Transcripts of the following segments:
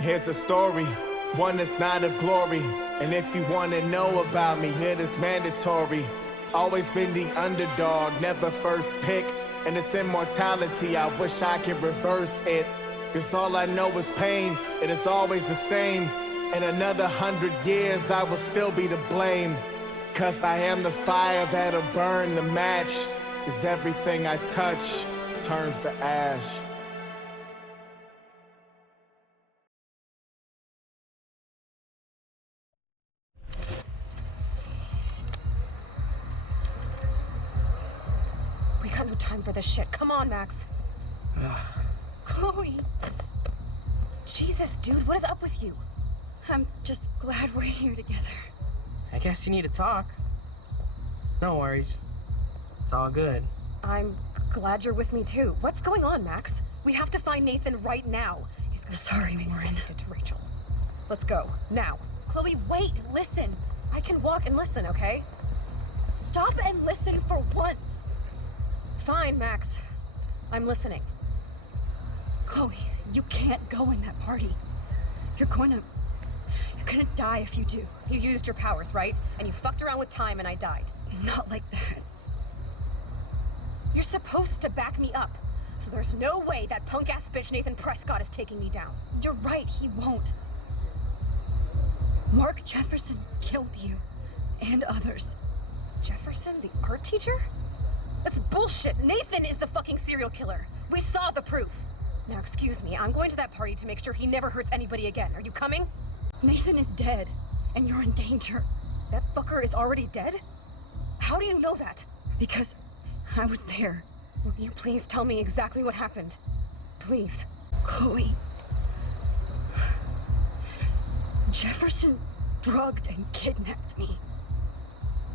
Here's a story, one that's not of glory. And if you want to know about me, it is mandatory. Always been the underdog, never first pick. And it's immortality, I wish I could reverse it. Cause all I know is pain, it is always the same. In another 100 years, I will still be to blame. Cause I am the fire that'll burn the match. Cause everything I touch turns to ash. We got no time for this shit. Come on, Max. Chloe. Jesus, dude, what is up with you? I'm just glad we're here together. I guess you need to talk. No worries. It's all good. I'm glad you're with me too. What's going on, Max? We have to find Nathan right now. He's gonna Sorry, Warren. did to Rachel. Let's go, now. Chloe, wait, listen. I can walk and listen, okay? Stop and listen for once. Fine, Max. I'm listening. Chloe, you can't go in that party. You're gonna die if you do. You used your powers, right? And you fucked around with time and I died. Not like that. You're supposed to back me up. So there's no way that punk-ass bitch Nathan Prescott is taking me down. You're right, he won't. Mark Jefferson killed you. And others. Jefferson, the art teacher? That's bullshit. Nathan is the fucking serial killer. We saw the proof. Now, excuse me, I'm going to that party to make sure he never hurts anybody again. Are you coming? Nathan is dead, and you're in danger. That fucker is already dead? How do you know that? Because I was there. Will you please tell me exactly what happened? Please. Chloe. Jefferson drugged and kidnapped me.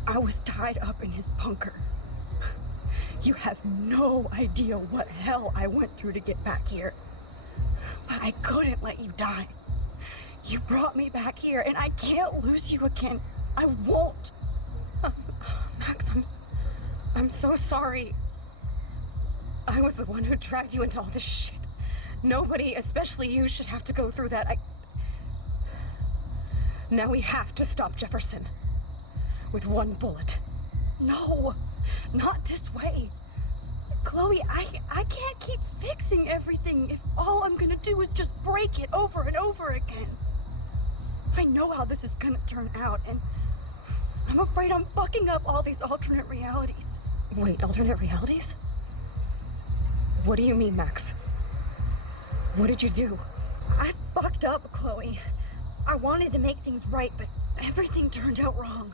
I was tied up in his bunker. You have no idea what hell I went through to get back here. But I couldn't let you die. You brought me back here, and I can't lose you again. I won't. Max, I'm so sorry. I was the one who dragged you into all this shit. Nobody, especially you, should have to go through that. Now we have to stop Jefferson. With one bullet. No, not this way. Chloe, I can't keep fixing everything if all I'm gonna do is just break it over and over again. I know how this is gonna turn out, and I'm afraid I'm fucking up all these alternate realities. Wait, alternate realities? What do you mean, Max? What did you do? I fucked up, Chloe. I wanted to make things right, but everything turned out wrong.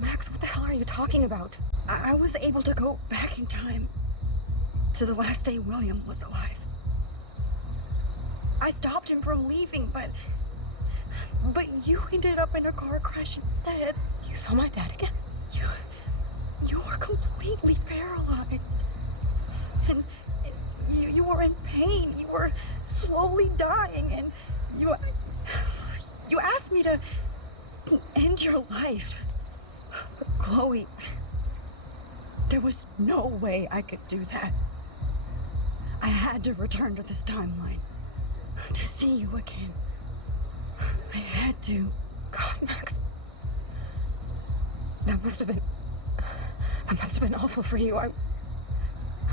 Max, what the hell are you talking about? I was able to go back in time to the last day William was alive. I stopped him from leaving, but you ended up in a car crash instead. You saw my dad again? You were completely paralyzed. And you were in pain. You were slowly dying, and you asked me to end your life. But Chloe, there was no way I could do that. I had to return to this timeline to see you again. I had to. God, Max. That must have been awful for you. I'm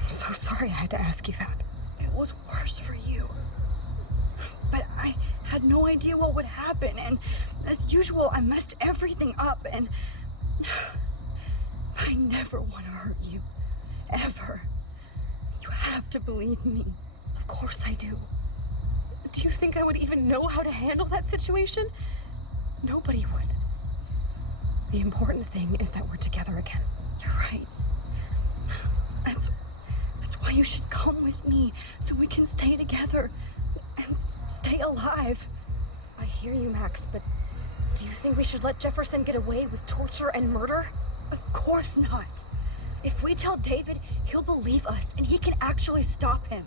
so sorry I had to ask you that. It was worse for you. But I had no idea what would happen, and as usual, I messed everything up, and I never want to hurt you. Ever. You have to believe me. Of course I do. Do you think I would even know how to handle that situation? Nobody would. The important thing is that we're together again. You're right. That's why you should come with me, so we can stay together and stay alive. I hear you, Max, but do you think we should let Jefferson get away with torture and murder? Of course not. If we tell David, he'll believe us, and he can actually stop him.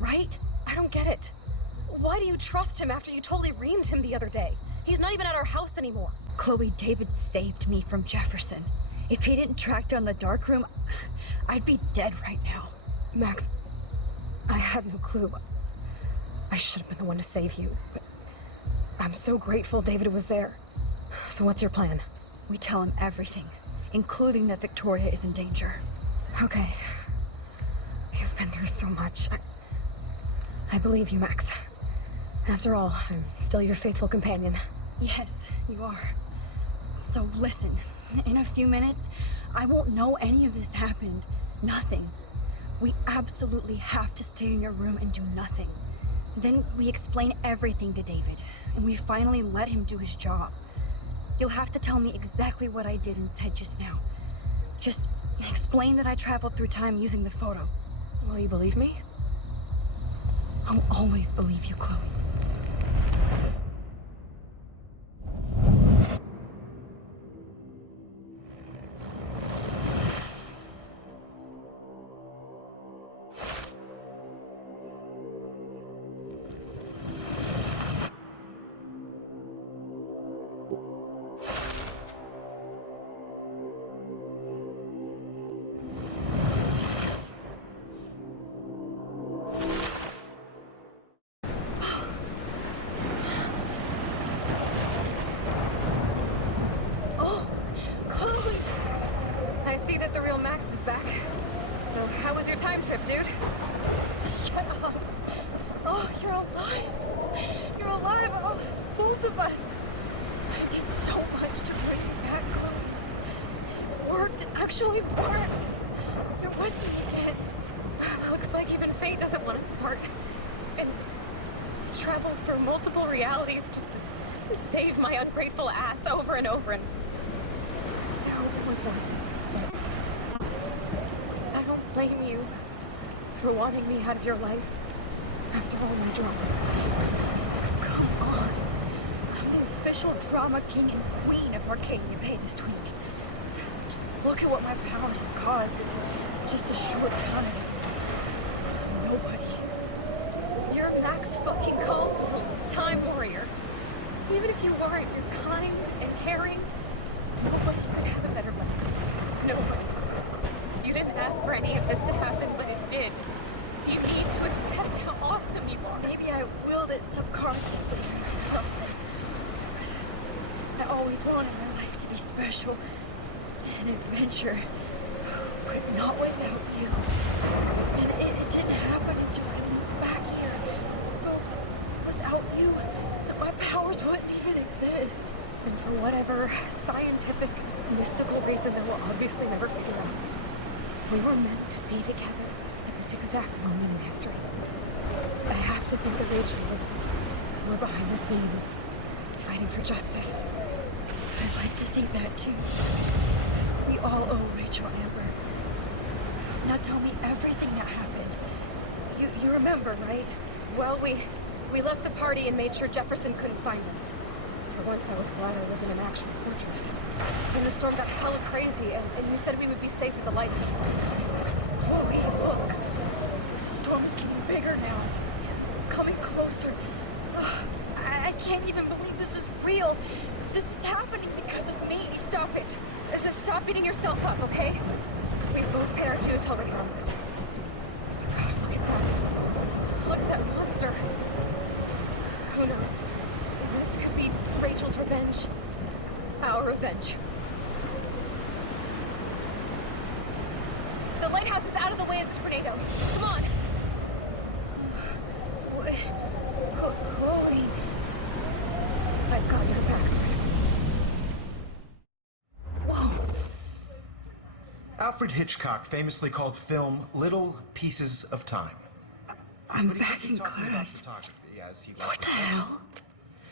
Right? I don't get it. Why do you trust him after you totally reamed him the other day? He's not even at our house anymore. Chloe, David saved me from Jefferson. If he didn't track down the darkroom, I'd be dead right now. Max, I had no clue. I should have been the one to save you, but I'm so grateful David was there. So what's your plan? We tell him everything, including that Victoria is in danger. Okay. You've been through so much. I believe you, Max. After all, I'm still your faithful companion. Yes, you are. So listen, in a few minutes, I won't know any of this happened. Nothing. We absolutely have to stay in your room and do nothing. Then we explain everything to David, and we finally let him do his job. You'll have to tell me exactly what I did and said just now. Just explain that I traveled through time using the photo. Will you believe me? I'll always believe you, Chloe. I see that the real Max is back. So how was your time trip, dude? Shut up. Oh, you're alive. You're alive. Oh, both of us. I did so much to bring you back, Chloe. It worked. It actually worked. You're with me again. Looks like even fate doesn't want us apart. And traveled through multiple realities just to save my ungrateful ass over and over, and I hope it was worth it. I don't blame you for wanting me out of your life after all my drama. Come on. I'm the official drama king and queen of Arcadia Bay this week. Just look at what my powers have caused in just a short time. Nobody. You're Max fucking Caulfield, Time Warrior. Even if you weren't, you're kind and caring. Nobody could have a better best friend. Nobody. You didn't ask for any of this to happen, but it did. You need to accept how awesome you are. Maybe I willed it subconsciously or something. I always wanted my life to be special. An adventure. But not without you. And it didn't happen until I moved back here. So, without you, my powers wouldn't even exist. And for whatever scientific, mystical reason that we'll obviously never figure out, we were meant to be together at this exact moment in history. I have to think that Rachel was somewhere behind the scenes, fighting for justice. I'd like to think that too. We all owe Rachel Amber. Now tell me everything that happened. You remember, right? Well, we left the party and made sure Jefferson couldn't find us. For once, I was glad I lived in an actual fortress. And the storm got hella crazy, and you said we would be safe at the lighthouse. Chloe, look. The storm is getting bigger now. It's coming closer. Ugh, I can't even believe this is real. This is happening because of me. Stop it. Just stop beating yourself up, okay? We've both paid our dues already on it. God, look at that. Look at that monster. Who knows? This could be Rachel's revenge. Our revenge. The lighthouse is out of the way of the tornado. Come on. Chloe. I've got your back, Max. Whoa. Alfred Hitchcock famously called film little pieces of time. I'm But he back could be in talking about class. photography as he What liked the to hell? pose.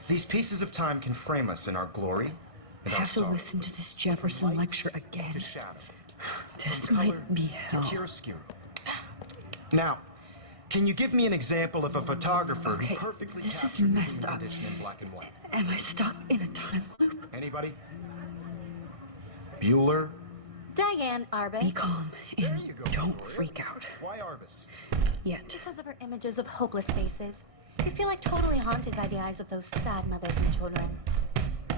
These pieces of time can frame us in our glory I and our have to sorrow. listen to this Jefferson From light lecture again. to shadow. This From color might be to hell. chiaroscuro. Now, can you give me an example of a photographer Okay, who perfectly this is captured the messed human up. condition in black and white? Am I stuck in a time loop? Anybody? Bueller? Diane Arbus. Be calm There and you go, don't Victoria. freak out. Why Arvis? Yet. Because of her images of hopeless faces, you feel like totally haunted by the eyes of those sad mothers and children.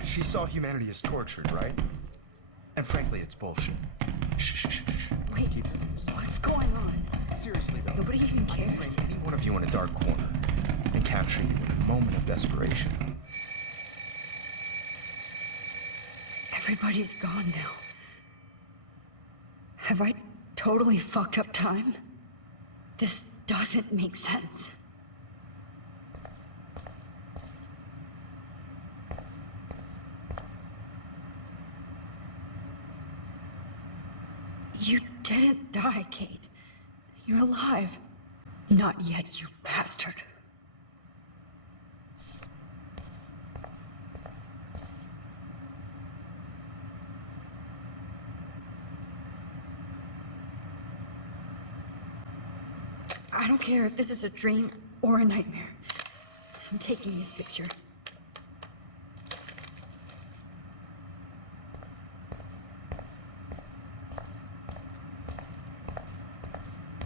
She saw humanity as tortured, right? And frankly, it's bullshit. Shh, shh, shh, shh. Wait, Keep it to yourself. what's going on? Seriously, though. Nobody even I can cares. frame any one of you in a dark corner and capture you in a moment of desperation. Everybody's gone now. Have I totally fucked up time? This doesn't make sense. You didn't die, Kate. You're alive. Not yet, you bastard. I don't care if this is a dream or a nightmare. I'm taking this picture.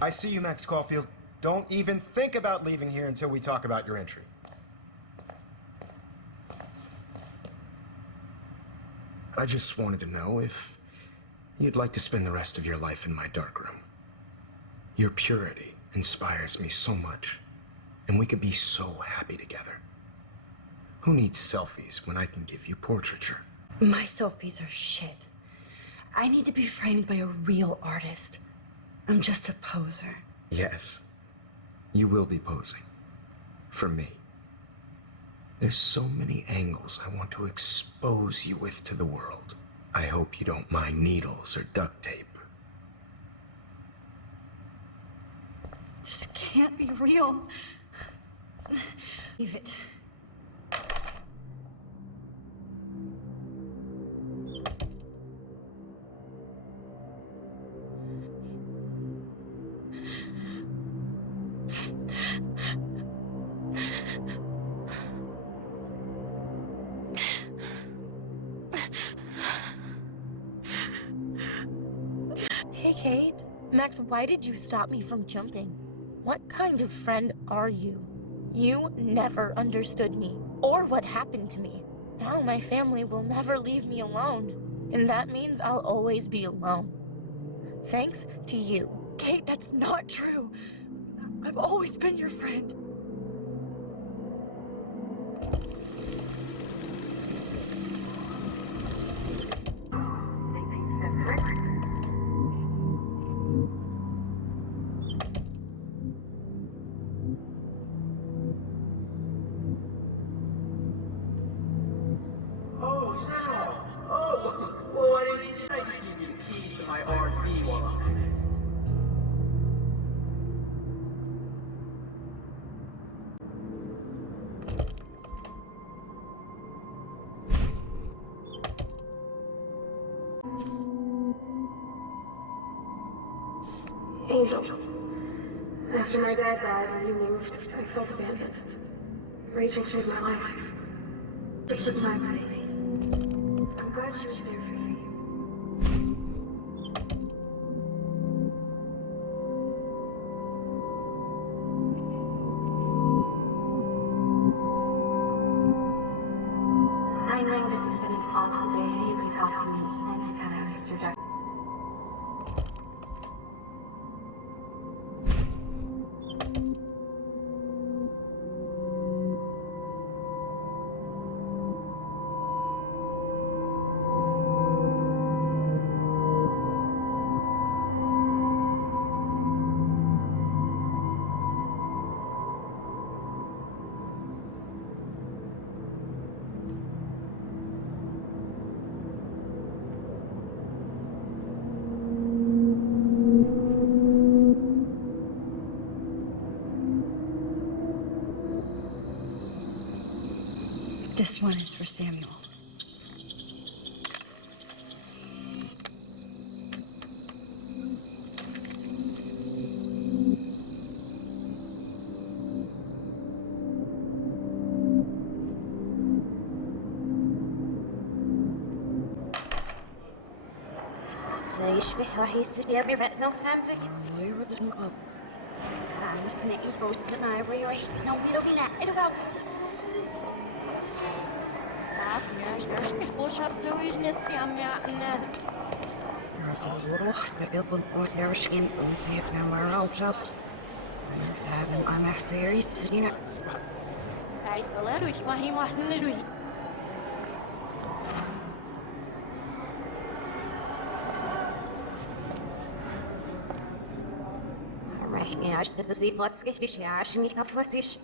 I see you, Max Caulfield. Don't even think about leaving here until we talk about your entry. I just wanted to know if you'd like to spend the rest of your life in my darkroom. Your purity inspires me so much, and we could be so happy together. Who needs selfies when I can give you portraiture? My selfies are shit. I need to be framed by a real artist. I'm just a poser. Yes, you will be posing. For me. There's so many angles I want to expose you with to the world. I hope you don't mind needles or duct tape. This can't be real. Leave it. Hey, Kate. Max, why did you stop me from jumping? What kind of friend are you? You never understood me, or what happened to me. Now my family will never leave me alone, and that means I'll always be alone. Thanks to you. Kate, that's not true. I've always been your friend. Angel. After my dad died and you moved, I felt abandoned. Rachel saved my life. She took my place. I'm glad she was there for you. I know this has been an awful day. You can talk to me anytime, Mr. Zach. This one is for Samuel. زي يشبه راح يصير يا بيرفع سنو سامزك Where did it go? مش تنقي بود ما يروح سنو بيلو فينا إلو Wo schaffst du ich nicht am Merken? Ej, hvad lader du ikke? Bare helt meget sådan lidt ud. that sie was richtig ja, ich auf was ich.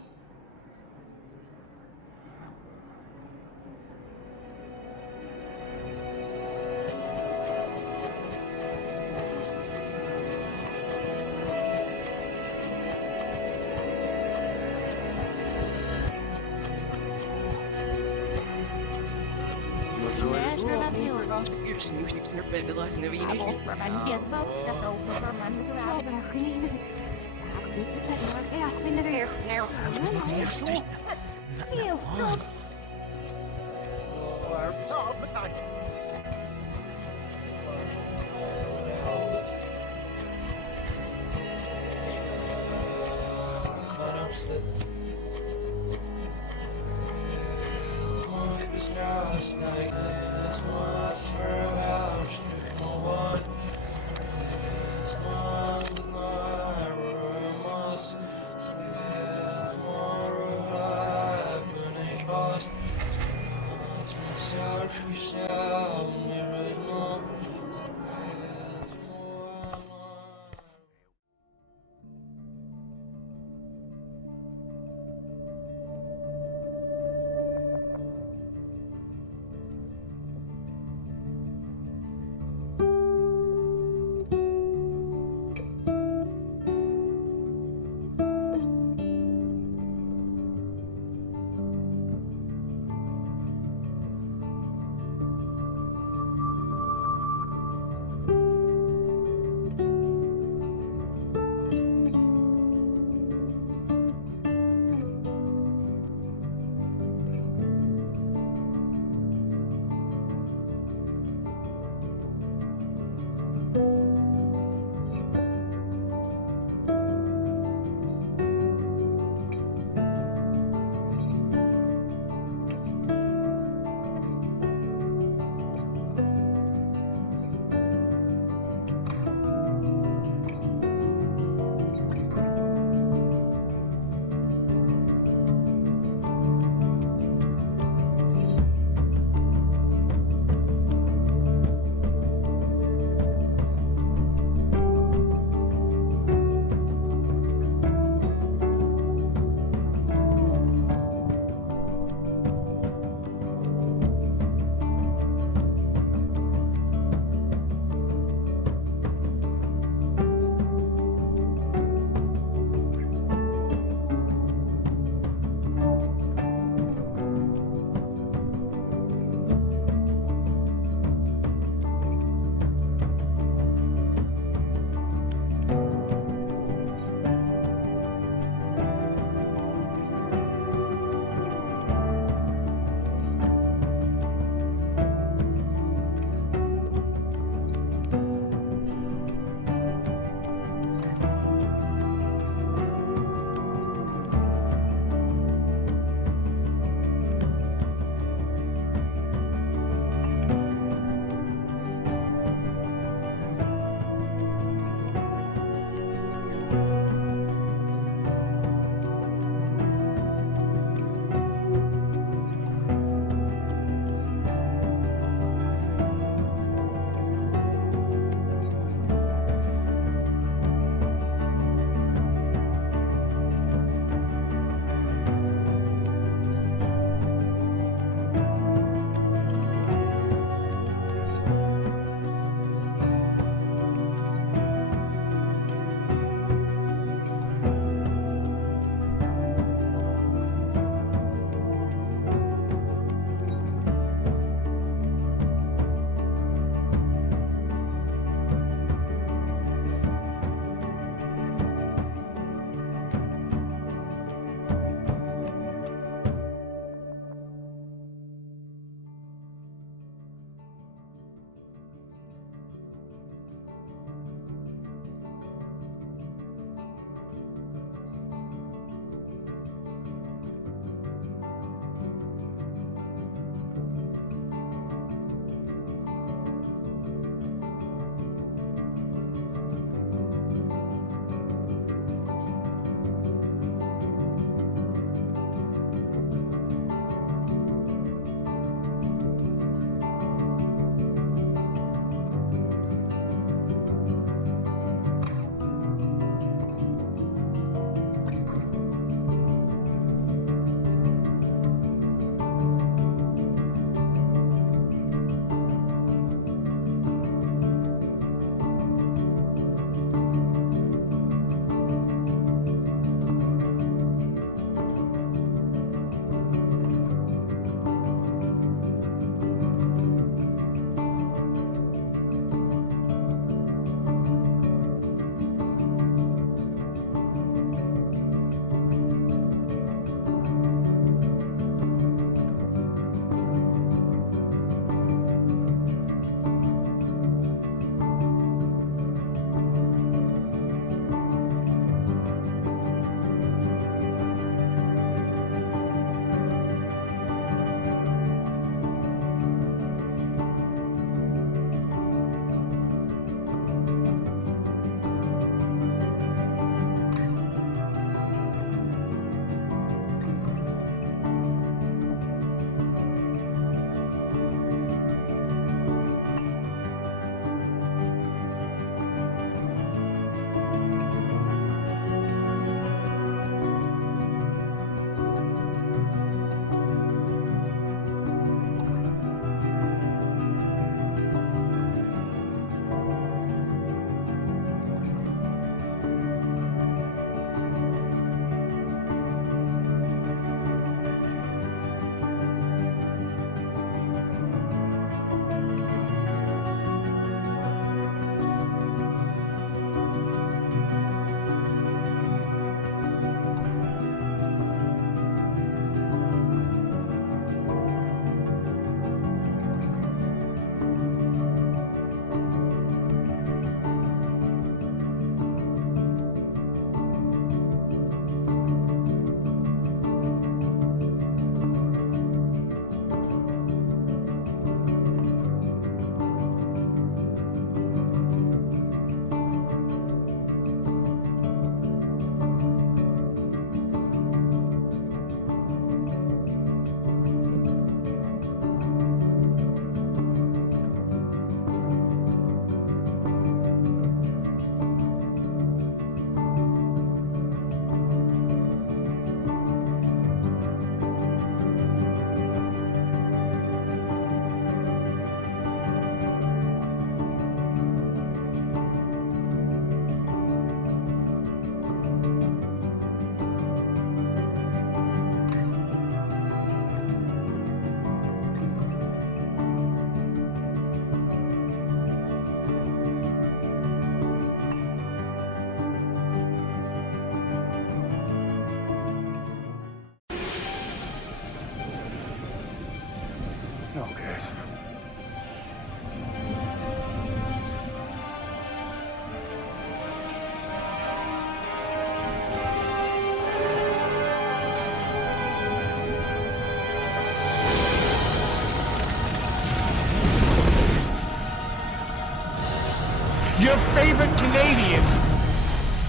favorite Canadian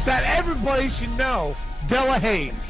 that everybody should know, Della Hayes.